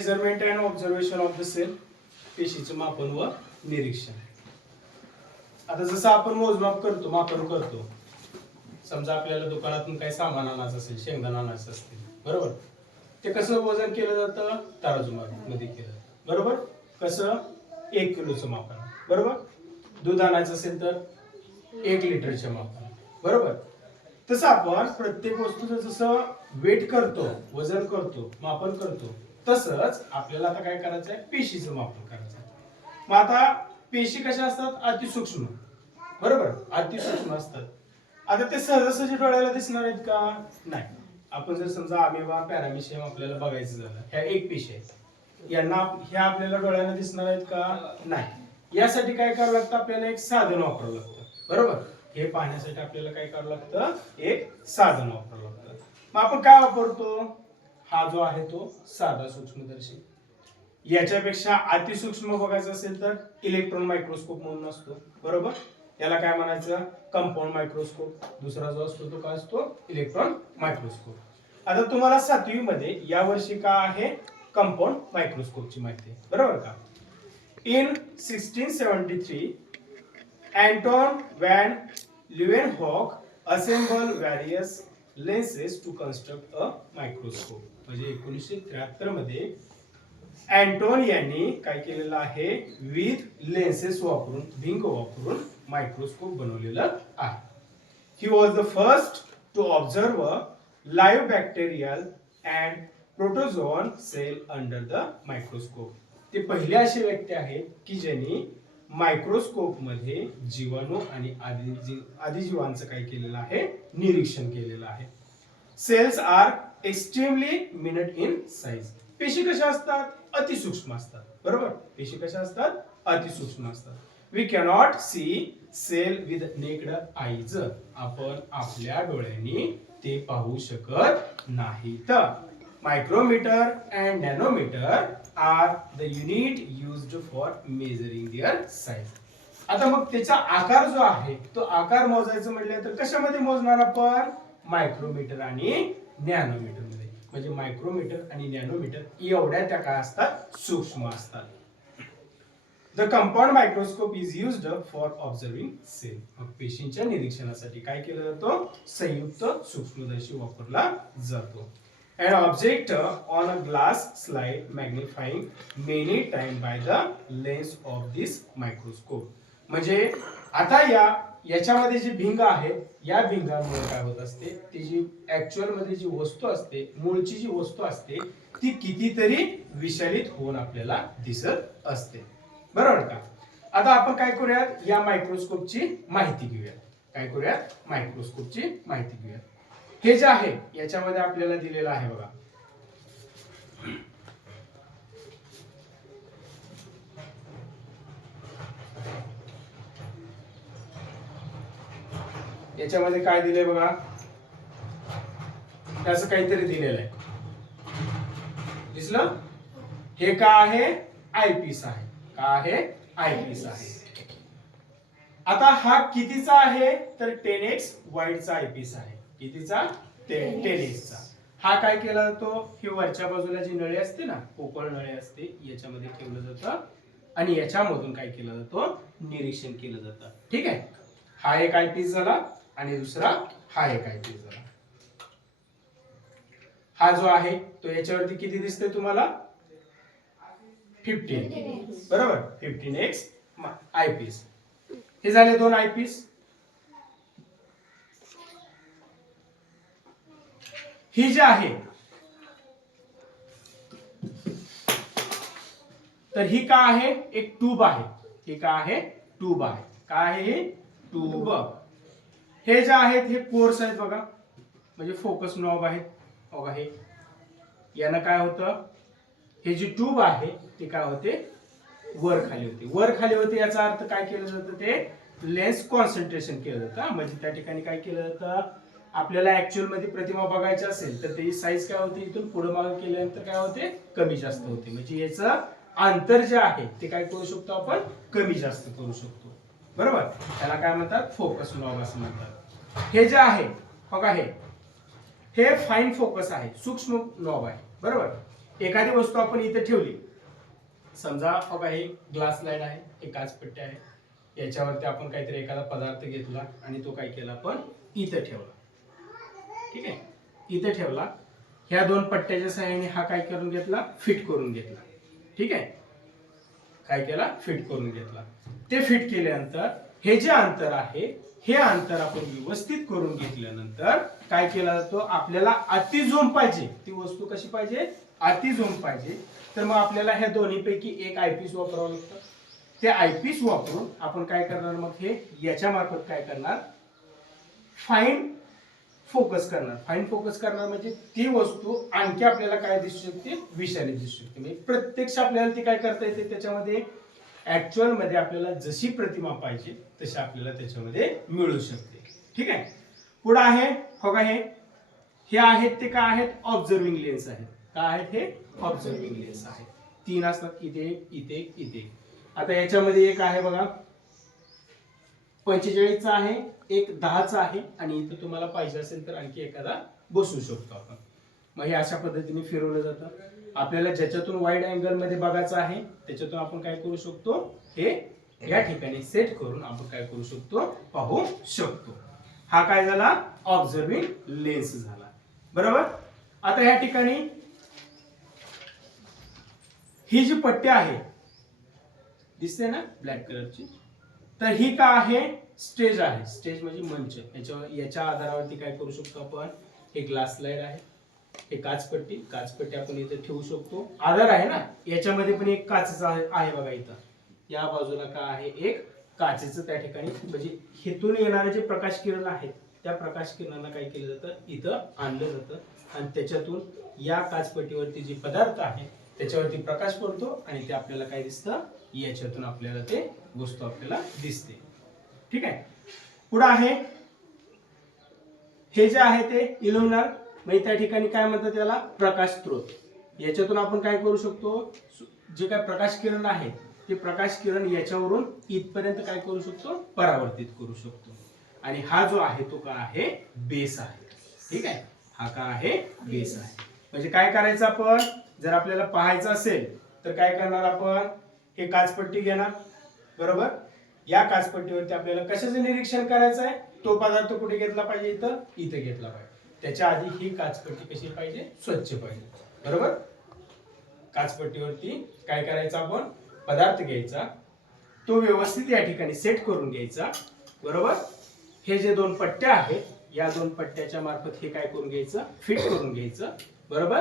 Measurement and observation of the cell, पेशीचे मापन व निरीक्षण. आता जसं आपण मोजमाप करतो, मापन करतो, समजा आपल्याला दुकानातून काही सामान आणायचं असेल, शेंगदाणा आणायचं असतील, बरोबर, ते कसं वजन केलं जातं? तराजू मध्ये केलं जातं, बरोबर. कसं? 1 किलोचं मापन, बरोबर. दूध आणायचं असेल तर 1 लिटरच्या मापन, बरोबर. तसं आपण प्रत्येक वस्तूचं जसं वेट करतो, वजन करतो, मापन करतो, तसंच आपल्याला आता काय करायचं आहे? पेशीचं मापन करायचं आहे. मग आता पेशी कशा असतात? अतिसूक्ष्म, बरोबर, अतिसूक्ष्म असतात. आता ते सहजासहजी डोळ्याला दिसणार आहेत का? नाही. आपण जर समजा अमेबा, पॅरामिशियम आपल्याला बघायचं झालं, ह्या एक पेशी आहेत, ह्या आपल्याला डोळ्याला दिसणार आहेत का? नाही. यासाठी काय करावं लागतं? आपल्याला एक साधन वापरावं लागतं, बरोबर. हे पाहण्यासाठी आपल्याला काय करावं लागतं? एक साधन वापरावं लागतं. मग आपण काय वापरतो? हा जो आहे तो साधा सूक्ष्मदर्शी. याच्यापेक्षा अतिसूक्ष्म बघायचं असेल तर इलेक्ट्रॉन मायक्रोस्कोप म्हणून असतो, बरोबर. याला काय म्हणायचं? Compound microscope. दुसरा जो असतो तो काय असतो? Electron microscope. आता तुम्हाला 7वी मध्ये या वर्षी काय आहे? कंपाऊंड मायक्रोस्कोपची माहिती आहे, बरोबर का. In 1673 Anton van Leeuwenhoek assembled various lenses to construct a microscope. म्हणजे 1973 मध्ये अँटोन यांनी काय केलेलं आहे? विविध लेन्सेस वापरून, भिंग वापरून मायक्रोस्कोप बनवलेला आहे. He was the first to observe live bacterial and protozoan cell under the microscope. ते पहिले असे व्यक्ती आहेत की ज्यांनी मायक्रोस्कोप मध्ये जीवाणू आणि आदिजीवांचं काय केलेलं आहे? निरीक्षण केलेलं आहे. Cells are extremely minute in size. पेशी कशा असतात? अतिसूक्ष्म असतात, बरोबर. पेशी कशा असतात? अतिसूक्ष्म असतात. We cannot see cell with naked eyes. आपण आपल्या डोळ्यांनी ते पाहू शकत नाहीत. Micrometre and nanometre are the unit used for measuring their size. आता मग त्याचा आकार जो आहे तो आकार मोजायचं म्हटलं तर कशामध्ये मोजणार आपण? मायक्रोमीटर आणि नॅनोमीटर मध्ये. म्हणजे मायक्रोमीटर आणि नॅनोमीटर एवढ्या त्या काय असतात? सूक्ष्म असतात. The compound microscope is used for observing cell. मग पेशींच्या निरीक्षणासाठी काय केलं जातं? संयुक्त सूक्ष्मदर्शी वापरला जातो. An object on a glass slide magnifying many times by the lens of this microscope. म्हणजे आता याच्यामध्ये जी भिंग आहे, या भिंगामुळे काय होत असते? ती जी ऍक्च्युअल मध्ये जी वस्तू असते, मूळची जी वस्तू असते, ती कितीतरी विचलित होऊन आपल्याला दिसत असते, बरोबर का. आता आपण काय करूयात? या मायक्रोस्कोपची माहिती घेऊयात. काय करूयात? मायक्रोस्कोपची माहिती घेऊयात. हे जे आहे याच्यामध्ये आपल्याला दिलेलं आहे बघा. याच्यामध्ये काय दिलंय बघा. असं काहीतरी दिलेलं आहे, दिसलं? हे काय आहे? आयपीस आहे. काय आहे? आयपीस आहे. आता हा कितीचा आहे? तर 10x वाईडचा आयपीस आहे. कितीचा? 10x चा. हा काय केला जातो? ही वरच्या बाजूला जी नळी असते ना, पोकळ नळी असते, याच्यामध्ये ठेवलं जातं आणि याच्यामधून काय केलं जातं? निरीक्षण केलं जातं. ठीक आहे. हा एक आयपीस झाला आणि दुसरा हा एक आयपीस झाला. हा जो आहे तो याच्यावरती किती दिसतोय तुम्हाला? 15, बरोबर. 15x eyepiece. हे झाले 2 आयपीस. ही जी आहे तर ही काय आहे? एक ट्यूब आहे. ही काय आहे? ट्यूब आहे. काय आहे? हे ट्यूब. हे जे आहेत हे पोर्स आहेत बघा, म्हणजे फोकस नॉब आहेत बघा. हे यानं काय होतं? हे जी ट्यूब आहे ते काय होते? वर खाली होते. वर खाली होते याचा अर्थ काय केलं जातं? ते लेन्स कॉन्सन्ट्रेशन केलं जातं. म्हणजे त्या ठिकाणी काय केलं जातं? आपल्याला ऍक्च्युअल मध्ये प्रतिमा बघायची असेल तर त्याची साईज काय होते? इथून पुढे मागे केल्यानंतर काय होते? कमी जास्त होते. म्हणजे याचं अंतर जे आहे ते काय करू शकतो आपण? कमी जास्त करू शकतो, बरोबर. त्याला काय म्हणतात? फोकस नॉब असं म्हणतात. हे जे आहे बघा, हे फाईन फोकस आहे, सूक्ष्म नॉब आहे, बरोबर. एखादी वस्तू आपण इथे ठेवली, समजा बघा हे ग्लास लाईट आहे, हे काचपट्टी आहे, याच्यावरती आपण काहीतरी एखादा पदार्थ घेतला आणि तो काय केला आपण इथे ठेवला. ठीक आहे, इथे ठेवला. ह्या दोन पट्ट्याच्या सहाय्याने हा काय करून घेतला, फिट करून घेतला. ठीक आहे, काय केला, फिट करून घेतला. ते फिट केल्यानंतर हे जे अंतर आहे, हे अंतर आपण व्यवस्थित करून घेतल्यानंतर काय केला जातो, आपल्याला अति झूम पाहिजे, ती वस्तू कशी पाहिजे, अति झूम पाहिजे. तर मग आपल्याला ह्या दोन्हीपैकी एक आयपीस वापरावं लागतं. ते आयपीस वापरून आपण काय करणार, मग हे याच्या मार्फत काय करणार, फाईन फोकस करणार. फाईन फोकस करणार म्हणजे ती वस्तू आणखी आपल्याला काय दिसू शकते, विषारी दिसू शकते. म्हणजे प्रत्यक्ष आपल्याला ती काय करता येते, त्याच्यामध्ये ऍक्च्युअल मध्ये आपल्याला जशी प्रतिमा पाहिजे तशी आपल्याला त्याच्यामध्ये मिळू शकते. ठीक आहे, पुढे आहे बघा, हे आहेत ते काय आहेत, ऑब्झर्विंग लेन्स आहेत. काय आहेत, हे ऑब्झर्विंग लेन्स आहेत. 3 असतात, इथे इथे इथे. आता याच्यामध्ये एक आहे बघा 45चा आहे, एक 10चा आहे, आणि इथं तुम्हाला पाहिजे असेल तर आणखी एखादा बसू शकतो आपण. मग हे अशा पद्धतीने फिरवलं जातं. आपल्याला ज्याच्यातून वाईड अँगल मध्ये बघायचं आहे त्याच्यातून आपण काय करू शकतो, हे या ठिकाणी सेट करून आपण काय करू शकतो, पाहू शकतो. हा काय झाला, ऑब्झर्विंग लेन्स झाला. बरोबर. आता या ठिकाणी ही जी पट्टी आहे दिसते ना ब्लॅक कलरची, तर ही का आहे, स्टेज आहे. स्टेज म्हणजे मंच. याच्या आधारावरती काय करू शकतो आपण, हे ग्लास स्लाइड आहे, हे काचपट्टी आपण इथे ठेवू शकतो. आधार आहे ना, याच्यामध्ये पण एक काचेचा आहे बघा. इथं या बाजूला का आहे, एक काचेचं त्या ठिकाणी, म्हणजे हेतून येणारे जे प्रकाश किरण आहेत त्या प्रकाश किरणांना काय केलं जातं, इथं आणलं जातं, आणि त्याच्यातून या काचपट्टीवरती जे पदार्थ आहे त्याच्यावरती प्रकाश पडतो आणि ते आपल्याला काय दिसतं, याच्यातून आपल्याला ते वस्तू आपल्याला दिसते. ठीक आहे, पुढे आहे हे जे आहे ते इल्युमिनर, म्हणजे त्या ठिकाणी काय म्हणतात त्याला, प्रकाश स्रोत. याच्यातून आपण काय करू शकतो, जे काय प्रकाश किरण आहे ते प्रकाश किरण याच्यावरून इथपर्यंत काय करू शकतो, परावर्तित करू शकतो. आणि हा जो आहे तो का आहे, बेस आहे. ठीक आहे, हा का आहे, बेस आहे. म्हणजे काय करायचं आपण, जर आपल्याला पाहायचं असेल तर काय करणार आपण, हे काचपट्टी घेणार. बरोबर. या काचपट्टीवरती आपल्याला कशाचं निरीक्षण करायचं आहे, तो पदार्थ कुठे घेतला पाहिजे, इथं घेतला पाहिजे. त्याच्या आधी ही काचपट्टी कशी पाहिजे, स्वच्छ पाहिजे. बरोबर. काचपट्टीवरती काय करायचं, आपण पदार्थ घ्यायचा, तो व्यवस्थित या ठिकाणी सेट करून घ्यायचा. बरोबर. हे जे दोन पट्ट्या आहेत, या दोन पट्ट्याच्या मार्फत हे काय करून घ्यायचं, फिट करून घ्यायचं. बरोबर.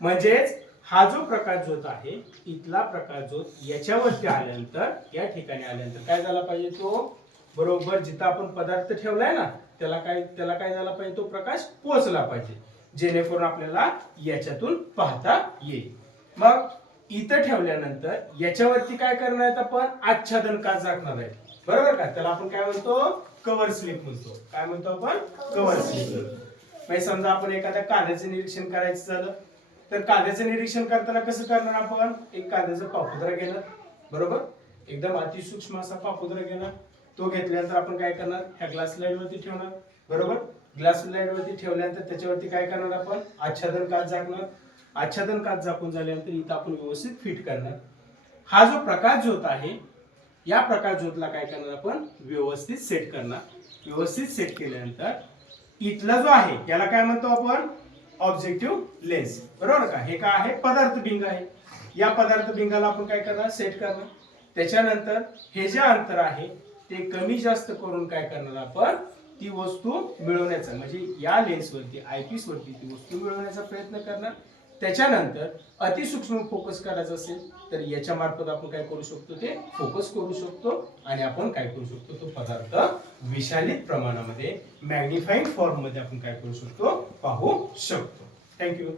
म्हणजेच हा जो प्रकाश झोत आहे, इथला प्रकाश झोत याच्यावरती आल्यानंतर, या ठिकाणी आल्यानंतर काय झाला पाहिजे, तो बरोबर जिथं आपण पदार्थ ठेवलाय ना त्याला काय झाला पाहिजे, तो प्रकाश पोहोचला पाहिजे, जेणेकरून आपल्याला याच्यातून पाहता येईल. मग इथं ठेवल्यानंतर याच्यावरती काय करणार आहेत, आपण आच्छादन काच झाकणार आहे. बरोबर का, त्याला आपण काय म्हणतो, कव्हर स्लिप म्हणतो. काय म्हणतो आपण, कव्हर स्लिप. म्हणजे समजा आपण एखाद्या कांद्याचं निरीक्षण करायचं झालं तर कांद्याचं निरीक्षण करताना कसं करणार, आपण एक कांद्याचा पापुद्रा घेणार. बरोबर. एकदम अतिसूक्ष्म असा पापुद्रा घेणार. तो घेतल्यानंतर आपण काय करणार, ह्या ग्लास स्लाइड वरती ठेवणार. बरोबर. ग्लास स्लाइड वरती ठेवल्यानंतर त्याच्यावरती काय करणार, आपण आच्छादन काच झाकणार. आच्छादन काच झाकून झाल्यानंतर इथं आपण व्यवस्थित फिट करणार. हा जो प्रकाश झोत आहे, या प्रकाश झोतला काय करणार, आपण व्यवस्थित सेट करणार. व्यवस्थित सेट केल्यानंतर इथला जो आहे याला काय म्हणतो आपण, ऑब्जेक्टिव्ह लेन्स. बरोबर का, हे काय आहे, पदार्थ बिंग आहे. या पदार्थ बिंगाला आपण काय करणार, सेट करणार. त्याच्यानंतर हे जे अंतर आहे ते कमी जास्त करून काय करणार, आपण ती वस्तू मिळवण्याचा, म्हणजे या लेन्स वरती, आयपीस वरती ती वस्तू मिळवण्याचा प्रयत्न करणार. त्याच्यानंतर अतिसूक्ष्म फोकस करायचा असेल तर याच्या मार्फत आपण काय करू शकतो, ते फोकस करू शकतो आणि आपण काय करू शकतो, तो पदार्थ विशालित प्रमाणामध्ये मॅग्निफाईड फॉर्म मध्ये आपण काय करू शकतो, पाहू शकतो. थँक्यू.